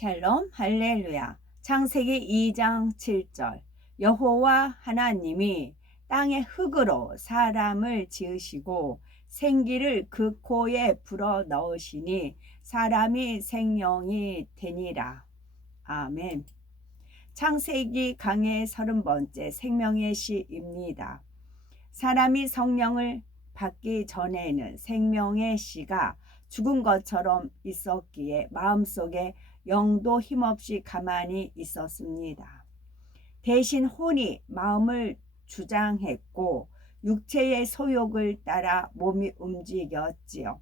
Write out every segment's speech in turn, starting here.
샬롬 할렐루야. 창세기 2장 7절. 여호와 하나님이 땅의 흙으로 사람을 지으시고 생기를 그 코에 불어 넣으시니 사람이 생명이 되니라. 아멘. 창세기 강의 30번째 생명의 시입니다. 사람이 성령을 받기 전에는 생명의 씨가 죽은 것처럼 있었기에 마음속에 영도 힘없이 가만히 있었습니다. 대신 혼이 마음을 주장했고 육체의 소욕을 따라 몸이 움직였지요.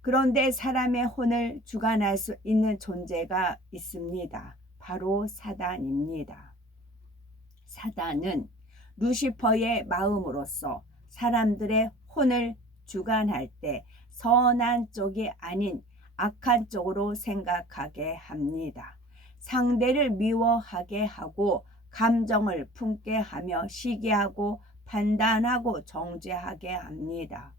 그런데 사람의 혼을 주관할 수 있는 존재가 있습니다. 바로 사단입니다. 사단은 루시퍼의 마음으로서 사람들의 혼을 주관할 때 선한 쪽이 아닌 악한 쪽으로 생각하게 합니다. 상대를 미워하게 하고 감정을 품게 하며 시기하고 판단하고 정죄하게 합니다.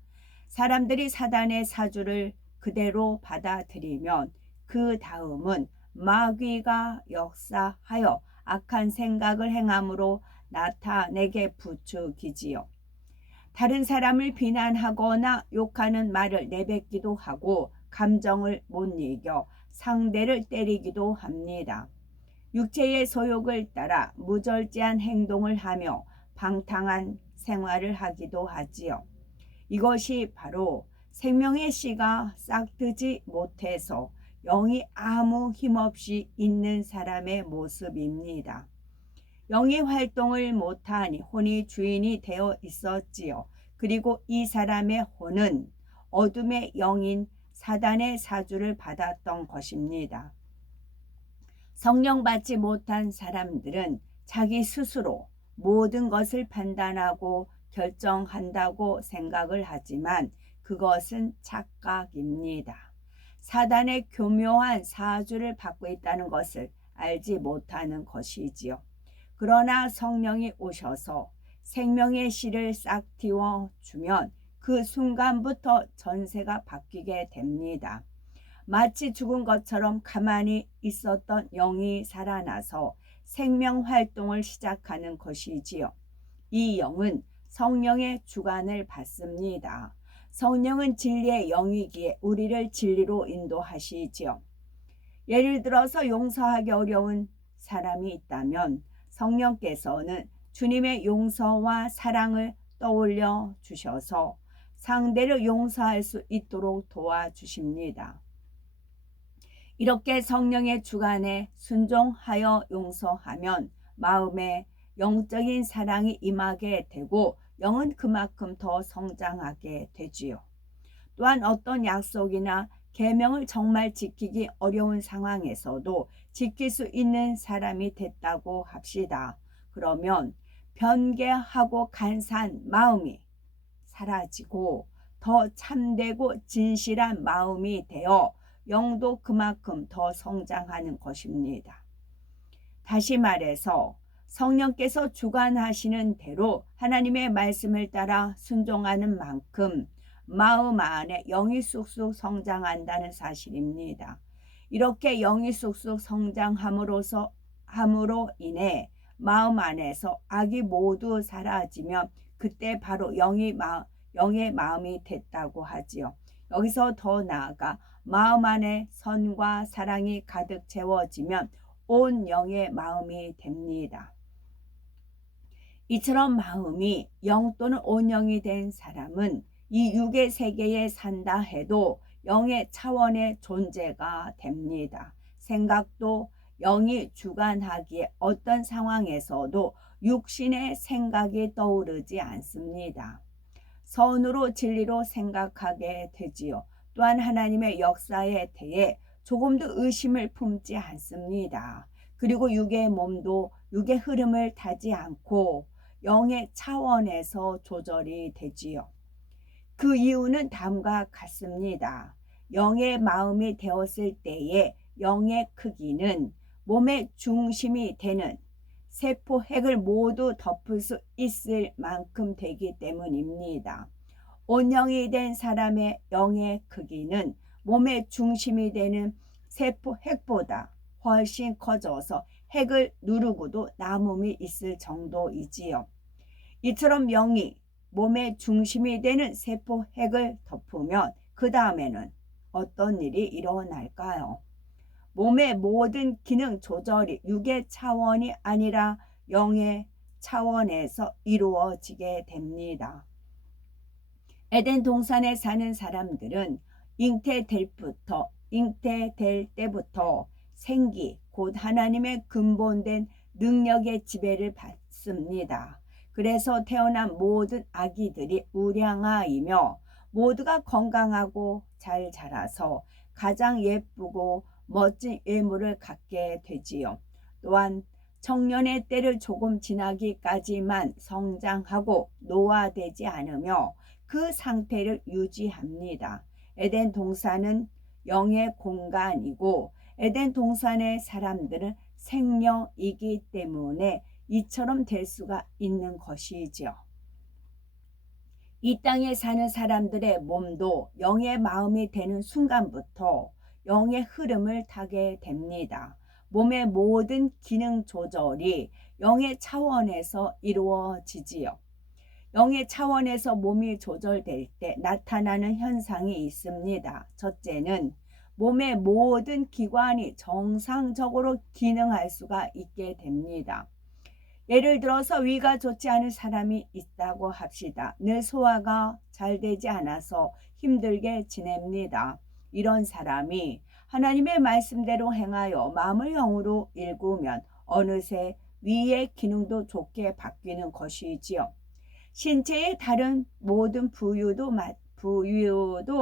사람들이 사단의 사주를 그대로 받아들이면 그 다음은 마귀가 역사하여 악한 생각을 행함으로 나타내게 부추기지요. 다른 사람을 비난하거나 욕하는 말을 내뱉기도 하고 감정을 못 이겨 상대를 때리기도 합니다. 육체의 소욕을 따라 무절제한 행동을 하며 방탕한 생활을 하기도 하지요. 이것이 바로 생명의 씨가 싹트지 못해서 영이 아무 힘없이 있는 사람의 모습입니다. 영이 활동을 못하니 혼이 주인이 되어 있었지요. 그리고 이 사람의 혼은 어둠의 영인 사단의 사주를 받았던 것입니다. 성령 받지 못한 사람들은 자기 스스로 모든 것을 판단하고 결정한다고 생각을 하지만 그것은 착각입니다. 사단의 교묘한 사주를 받고 있다는 것을 알지 못하는 것이지요. 그러나 성령이 오셔서 생명의 씨를 싹 틔워주면 그 순간부터 전세가 바뀌게 됩니다. 마치 죽은 것처럼 가만히 있었던 영이 살아나서 생명 활동을 시작하는 것이지요. 이 영은 성령의 주관을 받습니다. 성령은 진리의 영이기에 우리를 진리로 인도하시지요. 예를 들어서 용서하기 어려운 사람이 있다면 성령께서는 주님의 용서와 사랑을 떠올려 주셔서 상대를 용서할 수 있도록 도와주십니다. 이렇게 성령의 주관에 순종하여 용서하면 마음에 영적인 사랑이 임하게 되고 영은 그만큼 더 성장하게 되지요. 또한 어떤 약속이나 계명을 정말 지키기 어려운 상황에서도 지킬 수 있는 사람이 됐다고 합시다. 그러면 변개하고 간사한 마음이 사라지고 더 참되고 진실한 마음이 되어 영도 그만큼 더 성장하는 것입니다. 다시 말해서 성령께서 주관하시는 대로 하나님의 말씀을 따라 순종하는 만큼 마음 안에 영이 쑥쑥 성장한다는 사실입니다. 이렇게 영이 쑥쑥 성장함으로 인해 마음 안에서 악이 모두 사라지면 그때 바로 영의 마음이 됐다고 하지요. 여기서 더 나아가 마음 안에 선과 사랑이 가득 채워지면 온 영의 마음이 됩니다. 이처럼 마음이 영 또는 온 영이 된 사람은 이 육의 세계에 산다 해도 영의 차원의 존재가 됩니다. 생각도 영이 주관하기에 어떤 상황에서도 육신의 생각이 떠오르지 않습니다. 선으로 진리로 생각하게 되지요. 또한 하나님의 역사에 대해 조금도 의심을 품지 않습니다. 그리고 육의 몸도 육의 흐름을 타지 않고 영의 차원에서 조절이 되지요. 그 이유는 다음과 같습니다. 영의 마음이 되었을 때에 영의 크기는 몸의 중심이 되는 세포 핵을 모두 덮을 수 있을 만큼 되기 때문입니다. 온영이 된 사람의 영의 크기는 몸의 중심이 되는 세포 핵보다 훨씬 커져서 핵을 누르고도 남음이 있을 정도이지요. 이처럼 영이 몸의 중심이 되는 세포 핵을 덮으면 그 다음에는 어떤 일이 일어날까요? 몸의 모든 기능 조절이 육의 차원이 아니라 영의 차원에서 이루어지게 됩니다. 에덴 동산에 사는 사람들은 잉태될 때부터 생기 곧 하나님의 근본된 능력의 지배를 받습니다. 그래서 태어난 모든 아기들이 우량아이며 모두가 건강하고 잘 자라서 가장 예쁘고 멋진 외모를 갖게 되지요. 또한 청년의 때를 조금 지나기까지만 성장하고 노화되지 않으며 그 상태를 유지합니다. 에덴 동산은 영의 공간이고 에덴 동산의 사람들은 생명이기 때문에 이처럼 될 수가 있는 것이지요. 이 땅에 사는 사람들의 몸도 영의 마음이 되는 순간부터 영의 흐름을 타게 됩니다. 몸의 모든 기능 조절이 영의 차원에서 이루어지지요. 영의 차원에서 몸이 조절될 때 나타나는 현상이 있습니다. 첫째는 몸의 모든 기관이 정상적으로 기능할 수가 있게 됩니다. 예를 들어서 위가 좋지 않은 사람이 있다고 합시다. 늘 소화가 잘 되지 않아서 힘들게 지냅니다. 이런 사람이 하나님의 말씀대로 행하여 마음을 영으로 일구면 어느새 위의 기능도 좋게 바뀌는 것이지요. 신체의 다른 모든 부위도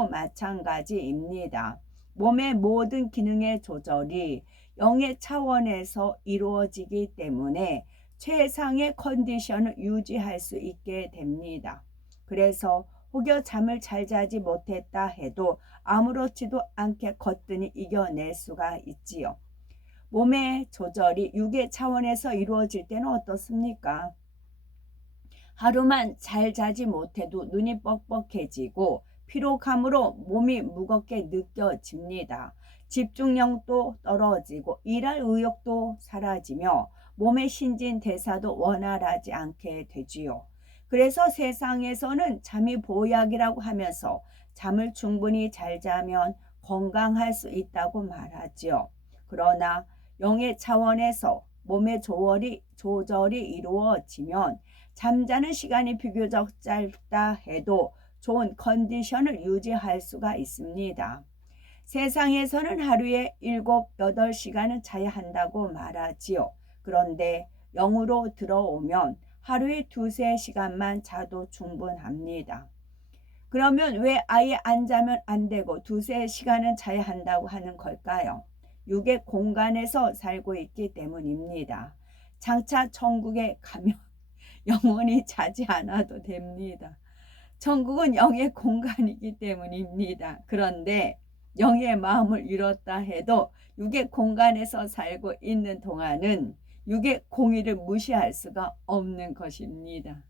마찬가지입니다. 몸의 모든 기능의 조절이 영의 차원에서 이루어지기 때문에 최상의 컨디션을 유지할 수 있게 됩니다. 그래서 혹여 잠을 잘 자지 못했다 해도 아무렇지도 않게 거뜬히 이겨낼 수가 있지요. 몸의 조절이 육의 차원에서 이루어질 때는 어떻습니까? 하루만 잘 자지 못해도 눈이 뻑뻑해지고 피로감으로 몸이 무겁게 느껴집니다. 집중력도 떨어지고 일할 의욕도 사라지며 몸의 신진대사도 원활하지 않게 되지요. 그래서 세상에서는 잠이 보약이라고 하면서 잠을 충분히 잘 자면 건강할 수 있다고 말하지요. 그러나 영의 차원에서 몸의 조절이 이루어지면 잠자는 시간이 비교적 짧다 해도 좋은 컨디션을 유지할 수가 있습니다. 세상에서는 하루에 7, 8시간은 자야 한다고 말하지요. 그런데 영으로 들어오면 하루에 2, 3시간만 자도 충분합니다. 그러면 왜 아예 안 자면 안 되고 2, 3시간은 자야 한다고 하는 걸까요? 육의 공간에서 살고 있기 때문입니다. 장차 천국에 가면 영원히 자지 않아도 됩니다. 천국은 영의 공간이기 때문입니다. 그런데 영의 마음을 잃었다 해도 육의 공간에서 살고 있는 동안은 육의 공의를 무시할 수가 없는 것입니다.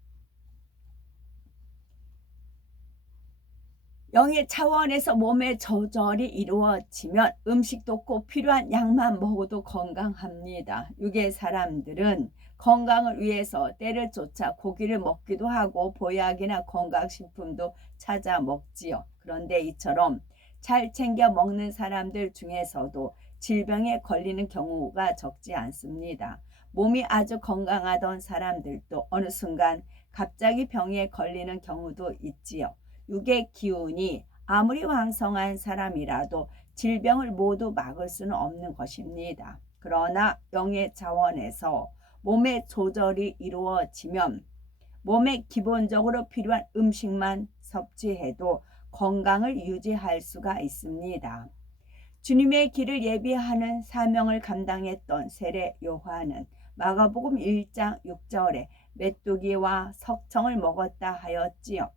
영의 차원에서 몸의 조절이 이루어지면 음식도 꼭 필요한 양만 먹어도 건강합니다. 육의 사람들은 건강을 위해서 때를 쫓아 고기를 먹기도 하고 보약이나 건강식품도 찾아 먹지요. 그런데 이처럼 잘 챙겨 먹는 사람들 중에서도 질병에 걸리는 경우가 적지 않습니다. 몸이 아주 건강하던 사람들도 어느 순간 갑자기 병에 걸리는 경우도 있지요. 육의 기운이 아무리 왕성한 사람이라도 질병을 모두 막을 수는 없는 것입니다. 그러나 영의 차원에서 몸의 조절이 이루어지면 몸에 기본적으로 필요한 음식만 섭취해도 건강을 유지할 수가 있습니다. 주님의 길을 예비하는 사명을 감당했던 세례 요한은 마가복음 1장 6절에 메뚜기와 석청을 먹었다 하였지요.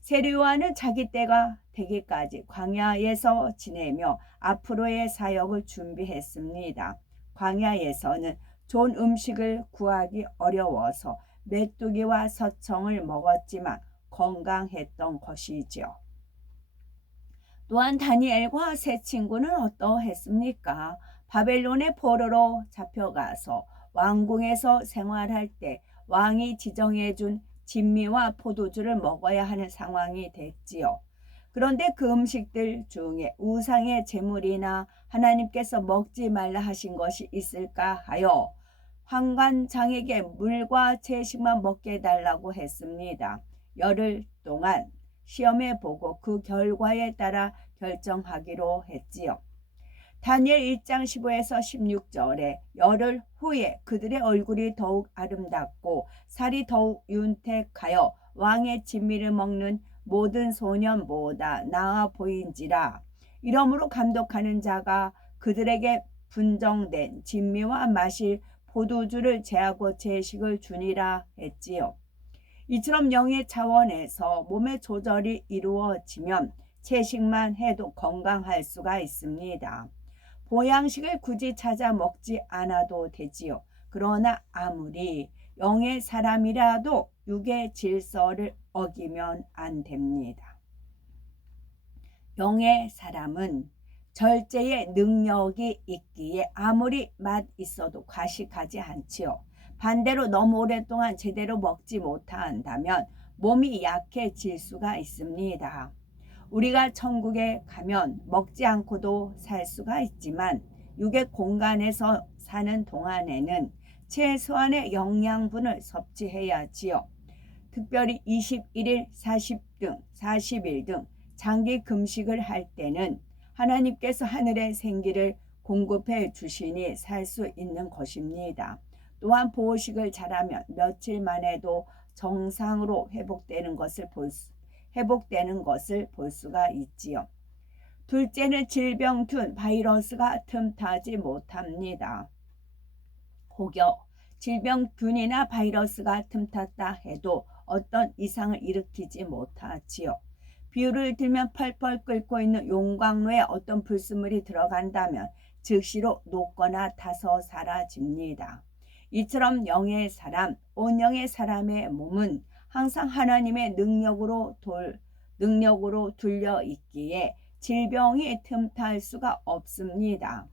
세례 요한은 자기 때가 되기까지 광야에서 지내며 앞으로의 사역을 준비했습니다. 광야에서는 좋은 음식을 구하기 어려워서 메뚜기와 석청을 먹었지만 건강했던 것이지요. 또한 다니엘과 세 친구는 어떠했습니까? 바벨론의 포로로 잡혀가서 왕궁에서 생활할 때 왕이 지정해준 진미와 포도주를 먹어야 하는 상황이 됐지요. 그런데 그 음식들 중에 우상의 제물이나 하나님께서 먹지 말라 하신 것이 있을까 하여 환관장에게 물과 채식만 먹게 해달라고 했습니다. 열흘 동안 시험해 보고 그 결과에 따라 결정하기로 했지요. 다니엘 1장 15에서 16절에 열흘 후에 그들의 얼굴이 더욱 아름답고 살이 더욱 윤택하여 왕의 진미를 먹는 모든 소년보다 나아 보인지라. 이러므로 감독하는 자가 그들에게 분정된 진미와 마실 포도주를 제하고 채식을 주니라 했지요. 이처럼 영의 차원에서 몸의 조절이 이루어지면 채식만 해도 건강할 수가 있습니다. 보양식을 굳이 찾아 먹지 않아도 되지요. 그러나 아무리 영의 사람이라도 육의 질서를 어기면 안 됩니다. 영의 사람은 절제의 능력이 있기에 아무리 맛 있어도 과식하지 않지요. 반대로 너무 오랫동안 제대로 먹지 못한다면 몸이 약해질 수가 있습니다. 우리가 천국에 가면 먹지 않고도 살 수가 있지만 육의 공간에서 사는 동안에는 최소한의 영양분을 섭취해야지요. 특별히 21일, 40일 등 장기 금식을 할 때는 하나님께서 하늘의 생기를 공급해 주시니 살 수 있는 것입니다. 또한 보호식을 잘하면 며칠 만에도 정상으로 회복되는 것을 볼 수가 있지요. 둘째는 질병균, 바이러스가 틈타지 못합니다. 혹여 질병균이나 바이러스가 틈탔다 해도 어떤 이상을 일으키지 못하지요. 비유를 들면 펄펄 끓고 있는 용광로에 어떤 불순물이 들어간다면 즉시로 녹거나 타서 사라집니다. 이처럼 영의 사람, 온영의 사람의 몸은 항상 하나님의 능력으로 둘려 있기에 질병이 틈탈 수가 없습니다.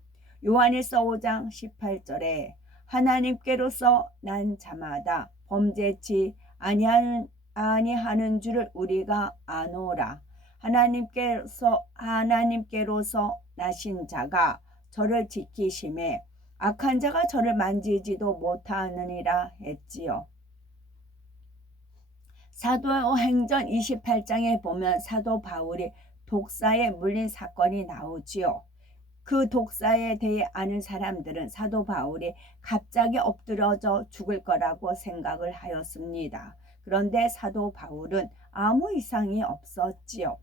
요한일서 5장 18절에 하나님께로서 난 자마다 범죄치 아니하는 줄을 우리가 아노라. 하나님께로서 나신 자가 저를 지키심에 악한 자가 저를 만지지도 못하느니라 했지요. 사도행전 28장에 보면 사도 바울이 독사에 물린 사건이 나오지요. 그 독사에 대해 아는 사람들은 사도 바울이 갑자기 엎드러져 죽을 거라고 생각을 하였습니다. 그런데 사도 바울은 아무 이상이 없었지요.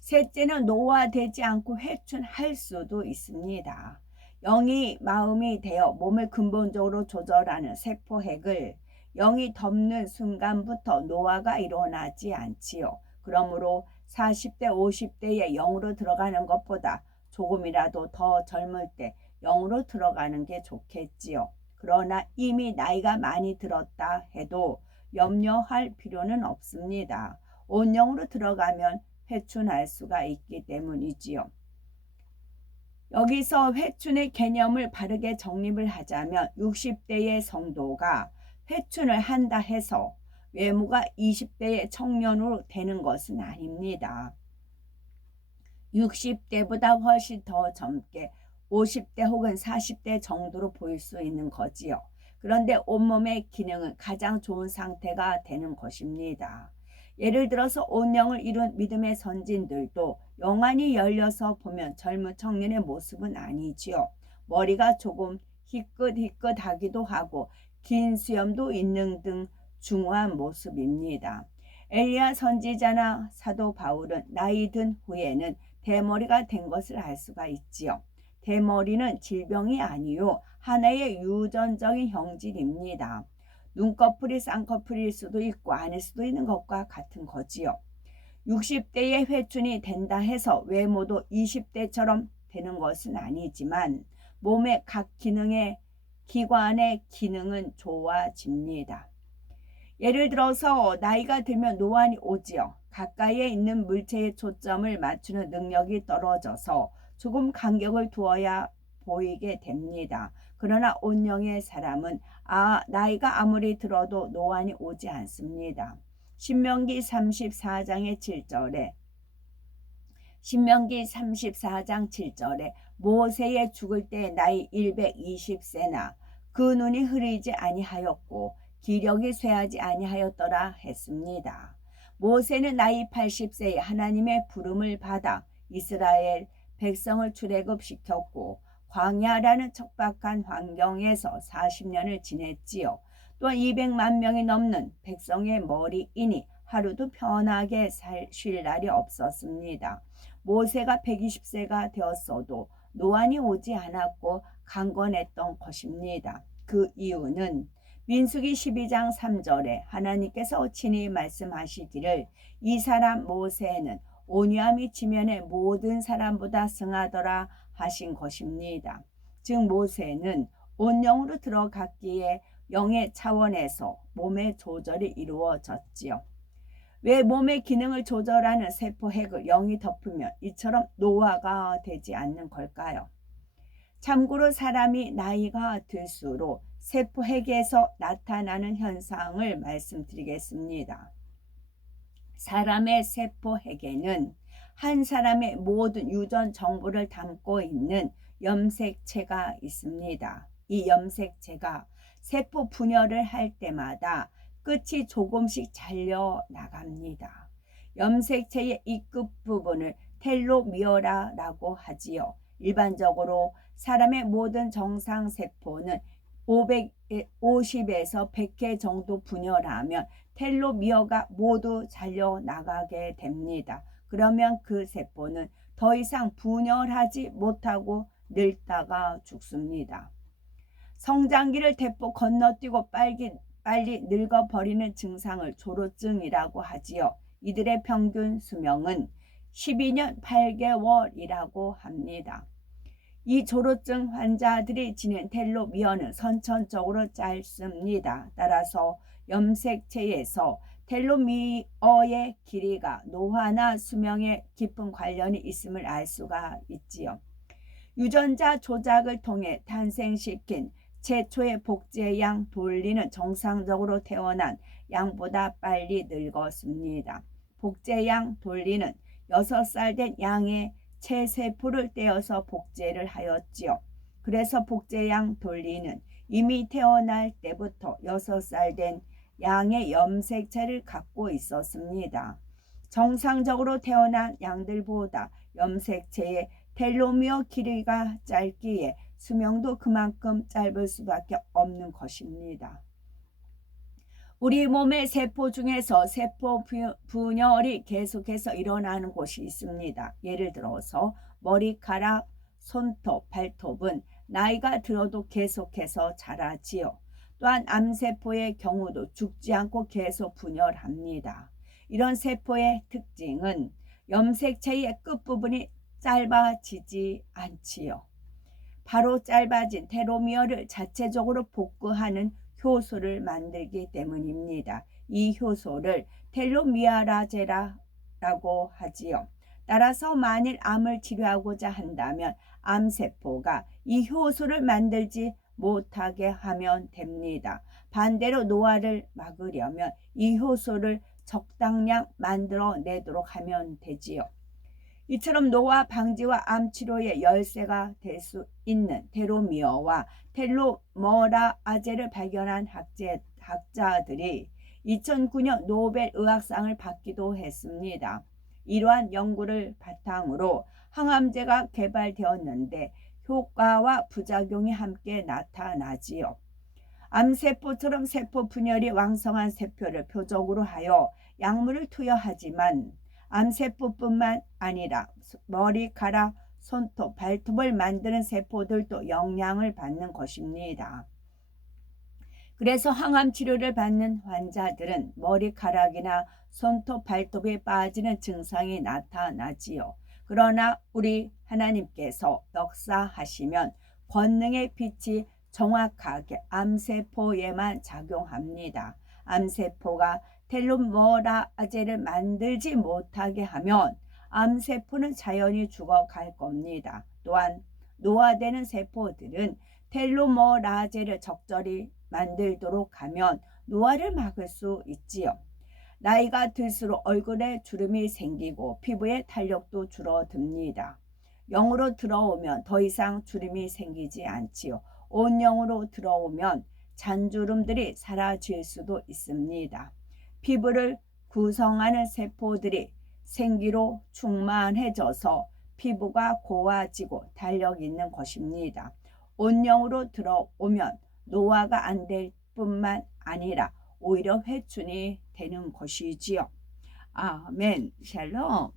셋째는 노화되지 않고 회춘할 수도 있습니다. 영이 마음이 되어 몸을 근본적으로 조절하는 세포핵을 영이 덮는 순간부터 노화가 일어나지 않지요. 그러므로 40대, 50대에 영으로 들어가는 것보다 조금이라도 더 젊을 때 영으로 들어가는 게 좋겠지요. 그러나 이미 나이가 많이 들었다 해도 염려할 필요는 없습니다. 온영으로 들어가면 회춘할 수가 있기 때문이지요. 여기서 회춘의 개념을 바르게 정립을 하자면 60대의 성도가 회춘을 한다 해서 외모가 20대의 청년으로 되는 것은 아닙니다. 60대보다 훨씬 더 젊게 50대 혹은 40대 정도로 보일 수 있는 거지요. 그런데 온몸의 기능은 가장 좋은 상태가 되는 것입니다. 예를 들어서 온영을 이룬 믿음의 선진들도 영안이 열려서 보면 젊은 청년의 모습은 아니지요. 머리가 조금 희끗희끗하기도 하고 긴 수염도 있는 등 중후한 모습입니다. 엘리야 선지자나 사도 바울은 나이 든 후에는 대머리가 된 것을 알 수가 있지요. 대머리는 질병이 아니요 하나의 유전적인 형질입니다. 눈꺼풀이 쌍꺼풀일 수도 있고 아닐 수도 있는 것과 같은 거지요. 60대에 회춘이 된다 해서 외모도 20대처럼 되는 것은 아니지만 몸의 각 기관의 기능은 좋아집니다. 예를 들어서 나이가 들면 노안이 오지요. 가까이에 있는 물체에 초점을 맞추는 능력이 떨어져서 조금 간격을 두어야 보이게 됩니다. 그러나 온영의 사람은 나이가 아무리 들어도 노안이 오지 않습니다. 신명기 34장의 7절에 신명기 34장 7절에 모세의 죽을 때 나이 120세나 그 눈이 흐리지 아니하였고 기력이 쇠하지 아니하였더라 했습니다. 모세는 나이 80세에 하나님의 부름을 받아 이스라엘 백성을 출애굽시켰고 광야라는 척박한 환경에서 40년을 지냈지요. 또한 200만 명이 넘는 백성의 머리이니 하루도 편하게 쉴 날이 없었습니다. 모세가 120세가 되었어도 노안이 오지 않았고 강건했던 것입니다. 그 이유는 민수기 12장 3절에 하나님께서 친히 말씀하시기를 이 사람 모세는 온유함이 지면의 모든 사람보다 승하더라 하신 것입니다. 즉 모세는 온영으로 들어갔기에 영의 차원에서 몸의 조절이 이루어졌지요. 왜 몸의 기능을 조절하는 세포 핵을 영이 덮으면 이처럼 노화가 되지 않는 걸까요? 참고로 사람이 나이가 들수록 세포 핵에서 나타나는 현상을 말씀드리겠습니다. 사람의 세포 핵에는 한 사람의 모든 유전 정보를 담고 있는 염색체가 있습니다. 이 염색체가 세포 분열을 할 때마다 끝이 조금씩 잘려 나갑니다. 염색체의 이 끝부분을 텔로미어라고 하지요. 일반적으로 사람의 모든 정상 세포는 50에서 100회 정도 분열하면 텔로미어가 모두 잘려 나가게 됩니다. 그러면 그 세포는 더 이상 분열하지 못하고 늙다가 죽습니다. 성장기를 대폭 건너뛰고 빨리 늙어버리는 증상을 조루증이라고 하지요. 이들의 평균 수명은 12년 8개월이라고 합니다. 이 조루증 환자들이 지닌 텔로미어는 선천적으로 짧습니다. 따라서 염색체에서 텔로미어의 길이가 노화나 수명에 깊은 관련이 있음을 알 수가 있지요. 유전자 조작을 통해 탄생시킨 최초의 복제의 양 돌리는 정상적으로 태어난 양보다 빨리 늙었습니다. 복제의 양 돌리는 6살 된 양의 체세포를 떼어서 복제를 하였지요. 그래서 복제양 돌리는 이미 태어날 때부터 6살 된 양의 염색체를 갖고 있었습니다. 정상적으로 태어난 양들보다 염색체의 텔로미어 길이가 짧기에 수명도 그만큼 짧을 수밖에 없는 것입니다. 우리 몸의 세포 중에서 세포 분열이 계속해서 일어나는 곳이 있습니다. 예를 들어서 머리카락, 손톱, 발톱은 나이가 들어도 계속해서 자라지요. 또한 암세포의 경우도 죽지 않고 계속 분열합니다. 이런 세포의 특징은 염색체의 끝부분이 짧아지지 않지요. 바로 짧아진 텔로미어를 자체적으로 복구하는 효소를 만들기 때문입니다. 이 효소를 텔로미어라제라고 하지요. 따라서 만일 암을 치료하고자 한다면 암세포가 이 효소를 만들지 못하게 하면 됩니다. 반대로 노화를 막으려면 이 효소를 적당량 만들어내도록 하면 되지요. 이처럼 노화 방지와 암 치료의 열쇠가 될 수 있는 텔로미어와 텔로머라아제를 발견한 학자들이 2009년 노벨 의학상을 받기도 했습니다. 이러한 연구를 바탕으로 항암제가 개발되었는데 효과와 부작용이 함께 나타나지요. 암세포처럼 세포 분열이 왕성한 세포를 표적으로 하여 약물을 투여하지만 암세포뿐만 아니라 머리카락, 손톱, 발톱을 만드는 세포들도 영향을 받는 것입니다. 그래서 항암 치료를 받는 환자들은 머리카락이나 손톱, 발톱이 빠지는 증상이 나타나지요. 그러나 우리 하나님께서 역사하시면 권능의 빛이 정확하게 암세포에만 작용합니다. 암세포가 텔로메라제를 만들지 못하게 하면 암세포는 자연히 죽어갈 겁니다. 또한 노화되는 세포들은 텔로메라제를 적절히 만들도록 하면 노화를 막을 수 있지요. 나이가 들수록 얼굴에 주름이 생기고 피부의 탄력도 줄어듭니다. 0으로 들어오면 더 이상 주름이 생기지 않지요. 온 0으로 들어오면 잔주름들이 사라질 수도 있습니다. 피부를 구성하는 세포들이 생기로 충만해져서 피부가 고와지고 탄력 있는 것입니다. 온 0으로 들어오면 노화가 안 될 뿐만 아니라 오히려 회춘이 되는 것이지요. 아멘. 샬롬.